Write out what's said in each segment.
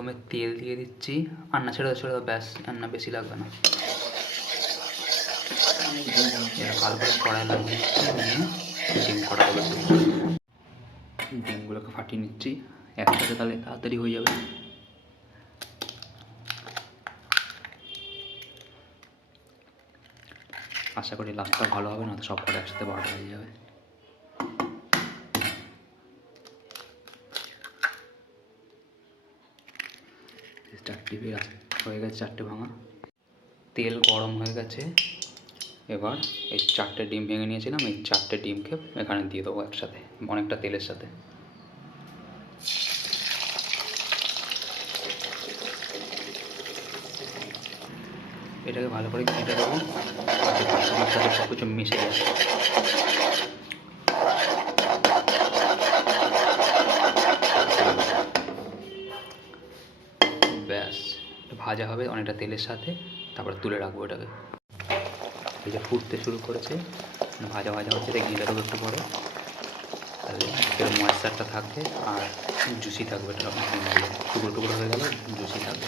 প্রথমে তেল দিয়ে দিচ্ছি। রান্না ছেড়ে ছেড়ে ব্যাস রান্না বেশি লাগবে না। ভালো করে কড়াই লাগিয়ে ডিম কড়া দেবো। একটু। ডিমগুলোকে ফাটিয়ে নিচ্ছি। একসাথে তাহলে তাড়াতাড়ি হয়ে যাবে। আশা করি লাস্টটা ভালো হবে না তো সব কটা একসাথে বারোটা হয়ে যাবে। চারটে হয়ে গেছে, চারটে ভাঙা। তেল গরম হয়ে গেছে। এবার এই চারটে ডিম ভেঙে নিয়েছিলাম, এই চারটে ডিমকে এখানে দিয়ে দেবো একসাথে, অনেকটা তেলের সাথে। এটাকে ভালো করে ঘেঁটে দেবো সব কিছু মিশে যায় ব্যাস এটা ভাজা হবে অনেকটা তেলের সাথে, তারপরে তুলে রাখব এটাকে এই যে ফুটতে শুরু করেছে মানে ভাজা ভাজা হচ্ছে এটা ঘিরে দেবো একটু পরে। তাহলে এর ময়েশ্চারটা থাকবে আর জুসি থাকবে টুকরো টুকরো হয়ে গেলে জুসি থাকবে।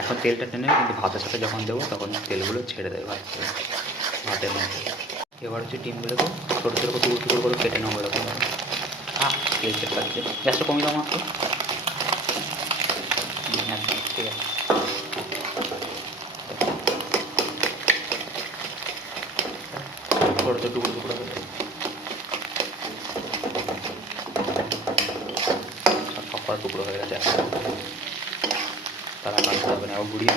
এখন তেলটা টেনে কিন্তু ভাতের সাথে যখন দেবো, তখন তেলগুলো ছেড়ে দেবে ভাত ভাতের মধ্যে। এবার হচ্ছে ডিমগুলোকে ছোটো ছোটো করে টুকরো টুকরো করে কেটে নেব এরকম। আহ তেল চেপে লাগছে গ্যাসটা কমিয়ে দাও মাত্র। ঠিক আছে।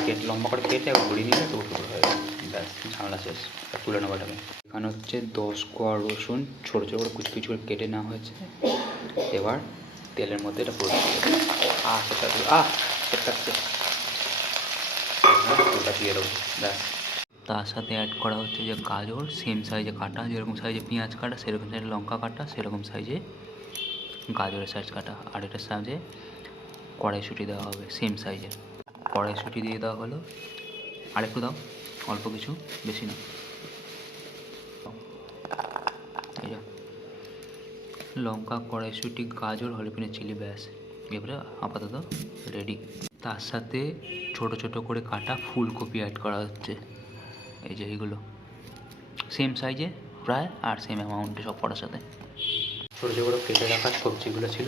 কেটে, লম্বা করে কেটে গুড়িয়ে নিলে টুকরো হয়ে গেছে ব্যাস শেষ। তুলে এখানে হচ্ছে দশ রসুন ছোটো ছোটো করে কুচি করে কেটে নেওয়া হয়েছে। এবার তেলের মধ্যে এটা পুরো আহ তার সাথে অ্যাড করা হচ্ছে যে গাজর সেম সাইজে কাটা, যেরকম সাইজে পেঁয়াজ কাটা, সেরকম সাইজে লঙ্কা কাটা, সেরকম সাইজে গাজরের সাইজ কাটা। আর এটার সাইজে কড়াইশুঁটি দেওয়া হবে সেম সাইজের কড়াইশুঁটি দিয়ে দেওয়া হলো। আর একটু দাও, অল্প কিছু, বেশি না। লঙ্কা, কড়াইশুঁটি, গাজর হলপিনের চিলি, ব্যাস। এবারে আপাতত রেডি তার সাথে ছোট ছোট করে কাটা ফুলকপি অ্যাড করা হচ্ছে। এই যে এইগুলো সেম সাইজে প্রায় আর সেম অ্যামাউন্টে সব করার সাথে। ছোটো ছোটো কেটে রাখা সবজিগুলো ছিল।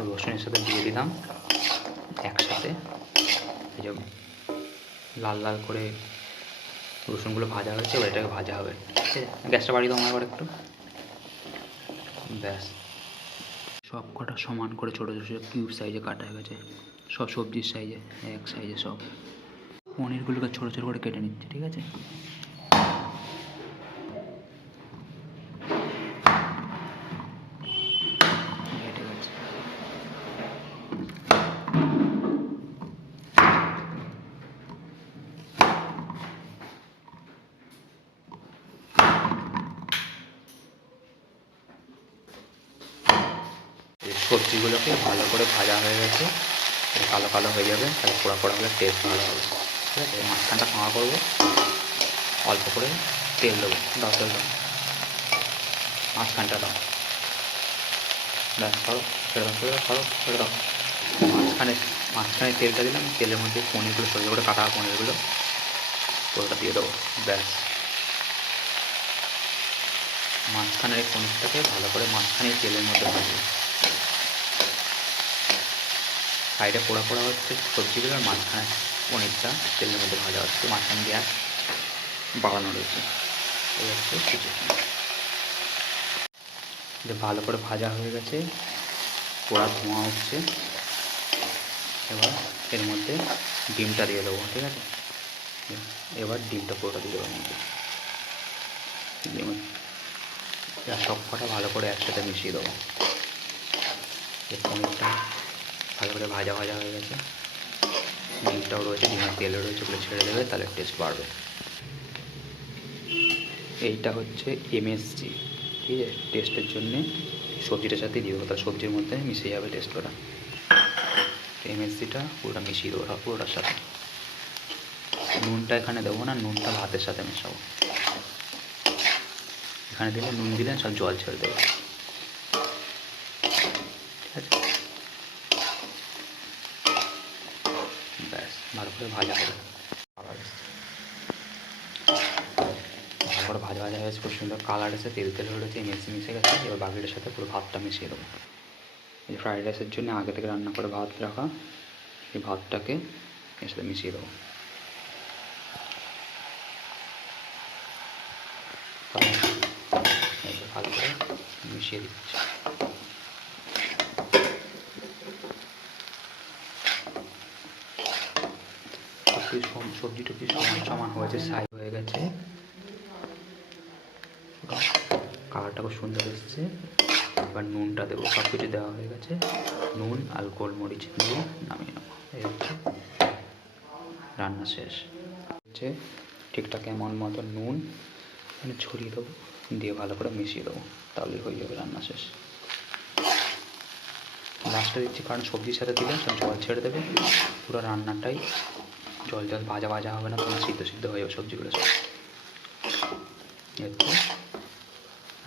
রসুনের সাথে দিয়ে দিলাম একসাথে। এই যে লাল লাল করে রসুনগুলো ভাজা হয়েছে, এবার এটাকে ভাজা হবে। ঠিক আছে গ্যাসটা বাড়িয়ে দাও আমার একটু। ব্যাস। সব কটা সমান করে ছোটো ছোটো কিউব সাইজে কাটা হয়ে গেছে। সব সবজির সাইজে এক সাইজে সব। পনিরগুলোকে ছোটো ছোটো করে কেটে নিচ্ছে ঠিক আছে। এই সবজিগুলোকে ভালো করে ভাজা হয়ে গেছে। কালো কালো হয়ে যাবে, তাহলে পোড়া পোড়া হলে টেস্ট ভালো হবে। ঠিক আছে, মাঝখানটা ফাঁকা করব, অল্প করে তেল দেবো, দাও তেল দাও। মাঝখানটা দাও। দাও ছেড়ে দাও। মাঝখানে মাঝখানে তেলটা দিলাম, তেলের মধ্যে পনিরগুলো ছোটো করে কাটা পনিরগুলো, পুরোটা দিয়ে দেবো, ব্যাস। মাঝখানের পনিরটাকে ভালো করে মাঝখানে তেলের মধ্যে ভাজবো। সাইডে পোড়া পোড়া হচ্ছে সবজিগুলো আর মাঝখানে পনিরটা তেলের মধ্যে ভাজা হচ্ছে মাঝখানে গ্যাস বাড়ানো রয়েছে। এই হচ্ছে যে ভালো করে ভাজা হয়ে গেছে, পোড়া ধোঁয়া উঠছে। এবার এর মধ্যে ডিমটা দিয়ে দেবো, ঠিক আছে? এবার ডিমটা পুরোটা দিয়ে দেবো মধ্যে। সব কটা ভালো করে একসাথে মিশিয়ে দেবো। পনিরটা ভালো করে ভাজা ভাজা হয়ে গেছে। ডিমটাও রয়েছে ডিমের তেলও রয়েছে ওগুলো ছেড়ে দেবে, তাহলে টেস্ট বাড়বে। এইটা হচ্ছে এমএসজি ঠিক আছে? টেস্টের জন্যে সবজিটার সাথে দিয়ে দেবো সবজির মধ্যে মিশে যাবে টেস্ট ওটা। এমএসজিটা পুরোটা মিশিয়ে দেবো পুরোটার সাথে। নুনটা এখানে দেবো না, নুনটা ভাতের সাথে মেশাবো। এখানে দিলে নুন দিলে সব জল ছেড়ে দেবে ঠিক আছে ভালো করে ভাজা হবে। ভালো করে ভাজা ভাজা হয়েছে, খুব সুন্দর কালার এসে তেল তেল হয়ে গেছে মিশে মিশে গেছে। এবার বাকিটার সাথে পুরো ভাতটা মিশিয়ে দেবো। এই ফ্রাইড রাইসের জন্য আগে থেকে রান্না করে ভাত রাখা, এই ভাতটাকে এর সাথে মিশিয়ে দেবো। ভালো করে মিশিয়ে দিচ্ছি। সবজি সম- সবজি টবজি সমান সমান হয়েছে সাই হয়ে গেছে। কালারটা খুব সুন্দর এসেছে। এবার নুনটা দেবো সব কিছু দেওয়া হয়ে গেছে। নুন আর গোলমরিচ দিয়ে নামিয়ে নেব। এই হচ্ছে রান্না শেষ। হচ্ছে ঠিকঠাক এমন মতো নুন মানে ছড়িয়ে দেবো দিয়ে ভালো করে মিশিয়ে দেবো। তাহলেই হয়ে যাবে রান্না শেষ। লাস্টে দিচ্ছি কারণ সবজির সাথে দিলে জল ছেড়ে দেবে। পুরো রান্নাটাই জল জল ভাজা ভাজা হবে না তোমার সিদ্ধ সিদ্ধ হয়ে যাবে সবজিগুলো সব।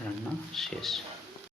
রান্না শেষ।